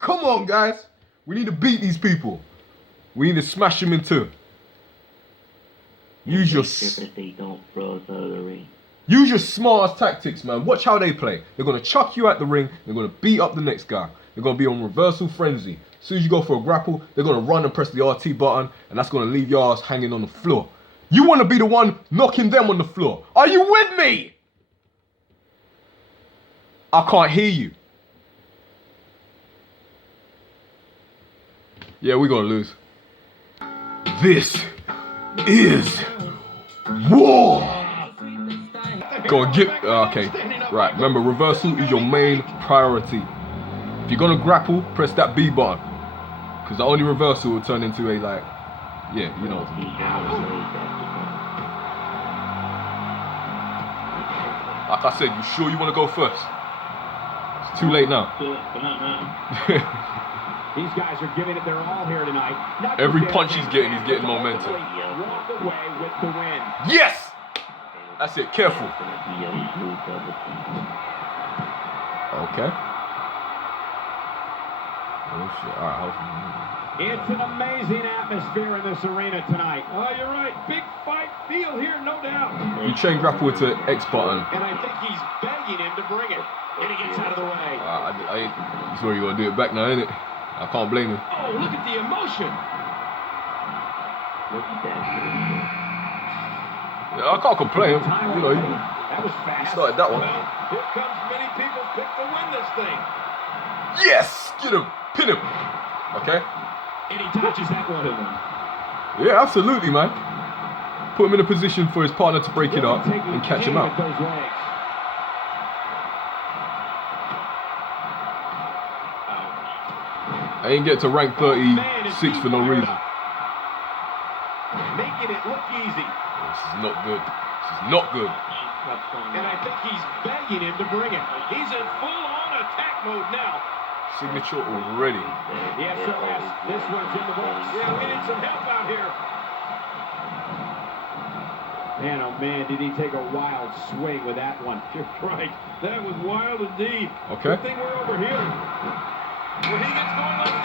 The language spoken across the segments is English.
Come on, guys. We need to beat these people. We need to smash them in two. Use your smartest tactics, man. Watch how they play. They're going to chuck you out the ring. They're going to beat up the next guy. They're going to be on reversal frenzy. As soon as you go for a grapple, they're going to run and press the RT button, and that's going to leave your ass hanging on the floor. You want to be the one knocking them on the floor. Are you with me? I can't hear you. Yeah, we're going to lose. This is war. Go and get... okay, right. Remember, reversal is your main priority. If you're going to grapple, press that B button. Because the only reversal will turn into a, like... yeah, you know. Like I said, you sure you want to go first? It's too late now. These guys are giving it their all here tonight. Every punch he's getting momentum. Walk away with the win. Yes! That's it, careful. Okay. Oh shit, alright. It's an amazing atmosphere in this arena tonight. Oh, you're right. Big fight feel here, no doubt. You chain grapple with the X button. And I think he's begging him to bring it. And he gets out of the way. That's where you gotta do it back now, ain't it? I can't blame him. Oh, look at the emotion. Yeah, I can't complain. You know, that was fast. He started that one. Well, here comes many people pick to win this thing. Yes! Get him! Pin him! Okay? And he touches that one. Yeah, absolutely, man. Put him in a position for his partner to break it up and catch him out. I ain't get to rank 36 for no reason. Making it look easy. This is not good. This is not good. And I think he's begging him to bring it. He's in full-on attack mode now. Signature already. Yes, SOS. This one's in the books. Yeah, we need some help out here. Man, oh man, did he take a wild swing with that one. You're right. That was wild indeed. Okay. Good thing we're over here. When he gets going like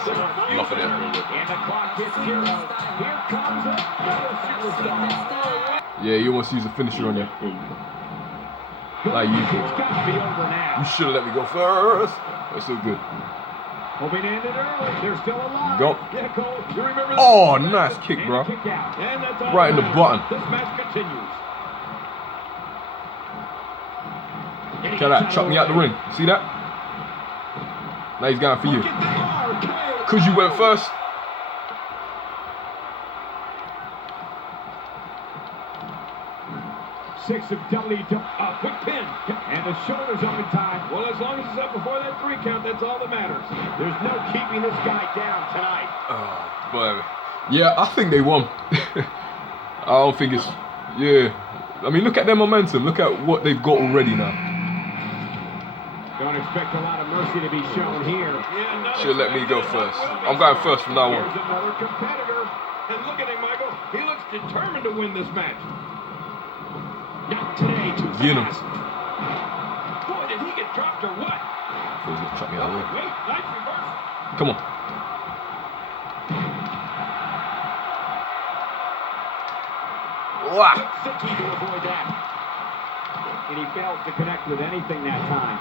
this, enough of them. And the clock hits 0. Here comes another superstar. Yeah, you want to use a finisher on you. Like usual. You should have let me go first. That's so good. Hoping to end it early. They're still alive. Go. Yeah, Cole, you remember oh, nice kick, bro. Right in the button. This match continues. Look at that. Chuck me out the ring. See that? Now he's going for you. Because you went first. Six of WWE. Quick pin. And the shoulders up in time. Well, as long as it's up before that 3 count, that's all that matters. There's no keeping this guy down tonight. Oh, boy. Yeah, I think they won. I don't think it's... yeah. I mean, look at their momentum. Look at what they've got already now. Don't expect a lot of mercy to be shown here. Yeah, should let me go first. I'm going first from now on. Here's another competitor. And look at him, Michael. He looks determined to win this match. Not today, too fast. Boy, did he get dropped or what? He's going to chuck me out of the way. Wait, nice reverse. Come on. Wow. Tricky to avoid that. And he fails to connect with anything that time.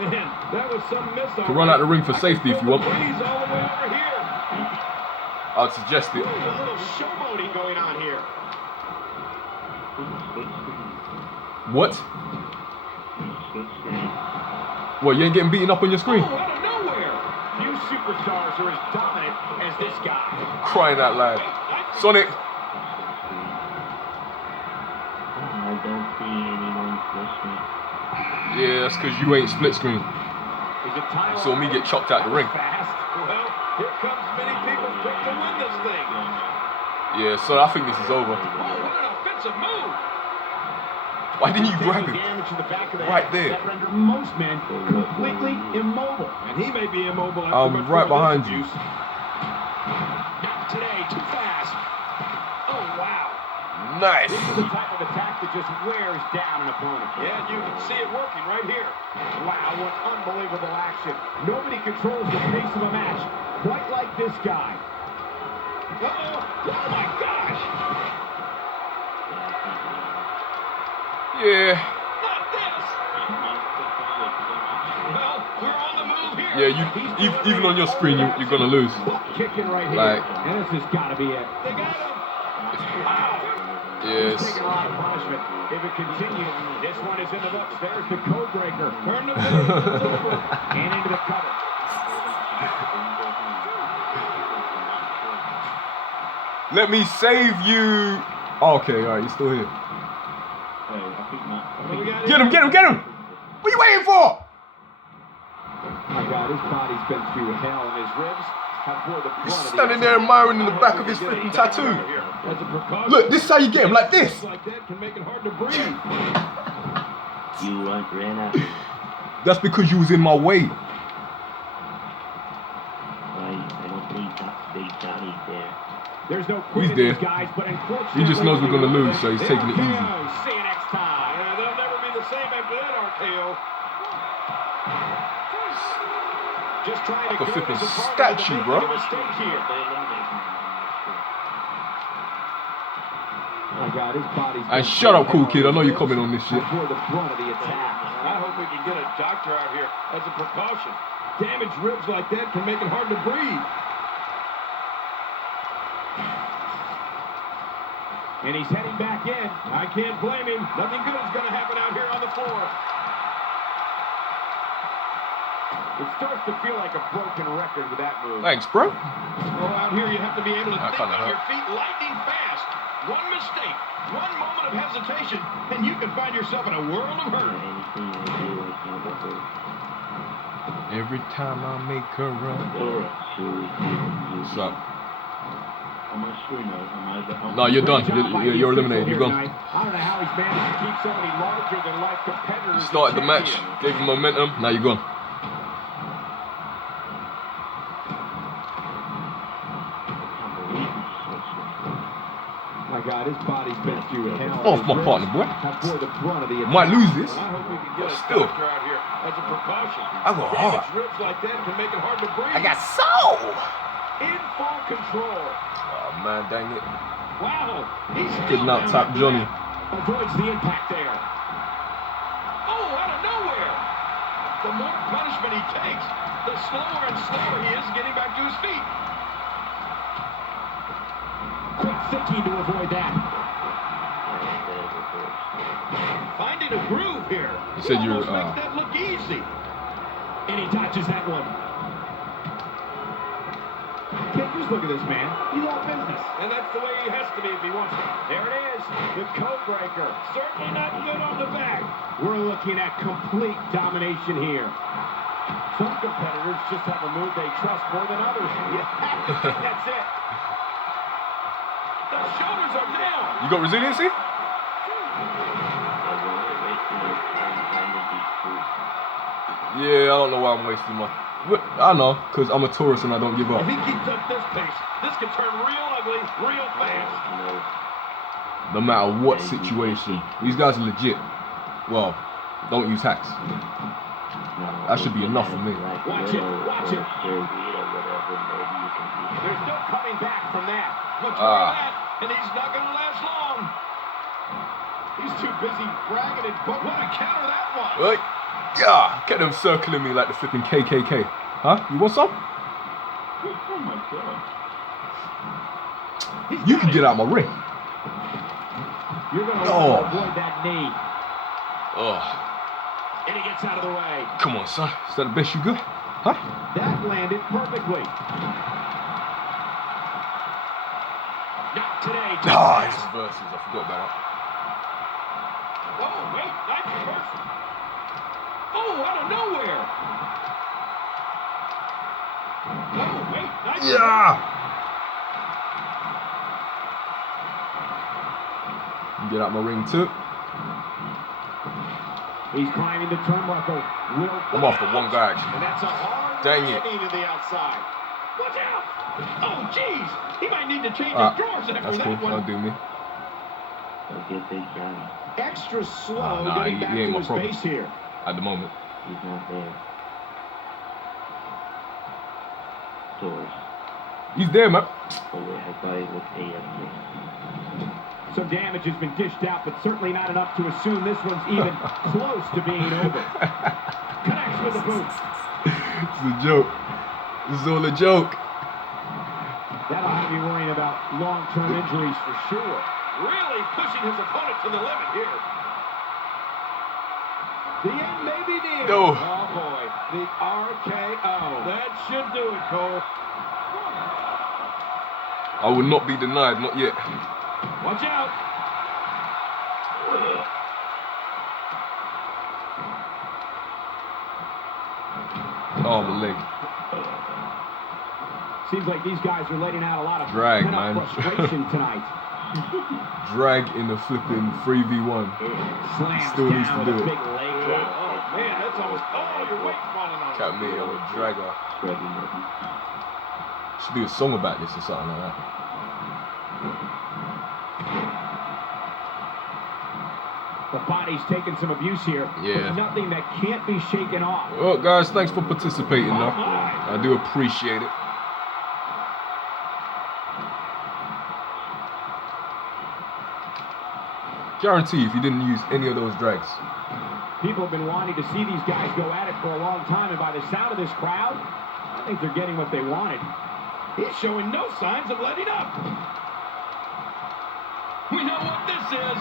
Man, that was some miss. To run out the ring for safety if you want. All the way over here. I'd suggest it. There's a little showboating going on here. What? What, you ain't getting beaten up on your screen? Oh, out of nowhere. Few superstars are as dominant as this guy. Crying out loud. Sonic. I don't see anyone split screen. Yeah, that's because you ain't split screen. You saw me get chucked out the ring. Fast. Well, here comes many people quick to win this thing. Yeah, so I think this is over. Oh, what an offensive move. Why didn't you grab him? Right there. That render most men completely immobile. And he may be immobile after I'm right behind you. Not today, too fast. Oh, wow. Nice. This is the type of attack that just wears down an opponent. Yeah, and you can see it working right here. Wow, what unbelievable action. Nobody controls the pace of a match quite like this guy. Uh-oh. Oh, my gosh. Yeah. Not this. Well, we're on the move here. Yeah, even on your screen, you're gonna lose. Kicking right here. Like, and this has got to be it. They got him. Wow. yes. Taking a lot of punishment. If it continues, this one is in the books. There's the code breaker. Turn the page. It's over. And into the cover. Let me save you. Oh, okay, all right, you're still here. Get him, get him, get him! What are you waiting for? My God, his body's been through hell, and his ribs have bore the brunt. He's standing there admiring in the back of his freaking tattoo. Look, this is how you get him, like this. Like that can make it hard to breathe. You ran out. That's because you was in my way. I don't think that's Big Johnny there. There's no He's there. guys, but unfortunately, He just knows we're gonna lose, so he's taking it easy. See you next time. They'll never be the same after that RKO. Just trying to Like a go flipping as a partner statue, to bro. make a mistake here. Oh my God, his body's And shut up, cool kid. I know you're coming on this shit. Before the brunt of the attack. I hope we can get a doctor out here as a precaution. Damaged ribs like that can make it hard to breathe. And he's heading back in. I can't blame him. Nothing good is going to happen out here on the floor. It starts to feel like a broken record with that move. Thanks, bro. Well, out here you have to be able to That think kinda on hurt. your feet lightning fast. One mistake, one moment of hesitation, and you can find yourself in a world of hurt. Every time I make her run. What's up? No, you're done. You're eliminated. You're gone. I don't know how he's managed to keep so many larger-than-life competitors. You started the match, gave him momentum. Now you're gone. My God, his body's been through hell. Off my partner, boy. Might lose this. I hope we can get a Still. doctor out here as a precaution. I go hard. Damaged ribs like that can make it hard to breathe. I got soul. In full control. Oh man, dang it. Wow. He's Couldn't still out top down Johnny. avoids the impact there. Oh, out of nowhere. The more punishment he takes, the slower and slower he is getting back to his feet. Quick thinking to avoid that. Finding a groove here. You said you're, Makes that look easy. And he dodges that one. Kid, just look at this man. He's all business. And that's the way he has to be if he wants to. There it is. The code breaker. Certainly not good on the back. We're looking at complete domination here. Some competitors just have a move they trust more than others. You have to think that's it. The shoulders are down. You got resiliency? Yeah, I don't know why I'm wasting my... I know, because I'm a Taurus and I don't give up. If he keeps up this pace, this could turn real ugly, real fast. No matter what situation. These guys are legit. Well, don't use hacks. That should be enough for me. Watch it, watch it. There's no coming back from that. Look at that, and he's not going to last long. He's too busy bragging it, but what a counter that was. Right. Yeah, get them circling me like the flipping KKK. Huh? You want some? Oh my God. You can get out my ring. You're going to want to avoid that knee. Oh. And he gets out of the way. Come on, son. Is that the best you got? Huh? That landed perfectly. Not today. Ah, it's versus. I forgot about that. Oh, wait. Nice reversal. Oh, out of nowhere. Oh, wait. Nice Yeah. Get out my ring too. He's climbing the turnbuckle. I'm off the one guy actually. And that's a hard Dang it. landing to the outside. Watch out. Oh, jeez. He might need to change his drawers after That's that cool. one. Don't do me. Go get Big Johnny. Extra slow Nah, getting back he ain't to my his problem base here. at the moment. He's not there. Taurus. He's there, man. Oh wait, I thought it was AFC. Some damage has been dished out, but certainly not enough to assume this one's even close to being over. Connects with the boot. It's a joke. This is all a joke. That'll have you worrying about long-term injuries for sure. Really pushing his opponent to the limit here. The end may be near. No. Oh, boy. The RKO. That should do it, Cole. I will not be denied, not yet. Watch out. Oh, the leg. Seems like these guys are letting out a lot of Drag, pent-up man. frustration tonight. Drag in the flipping 3v1. Slams Still needs down to with do a it. big leg drop. Oh, man, that's almost all your weight falling on. Cat me, I'm a dragger. Shredding it. Should do a song about this or something like that. The body's taking some abuse here. Yeah. But nothing that can't be shaken off. Well, guys, thanks for participating, though. I do appreciate it. Guarantee if you didn't use any of those drags. People have been wanting to see these guys go at it for a long time, and by the sound of this crowd, I think they're getting what they wanted. He's showing no signs of letting up. We know what this is.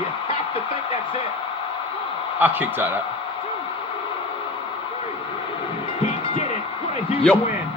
You have to think that's it. I kicked out of that. He did it. What a huge Yup. win.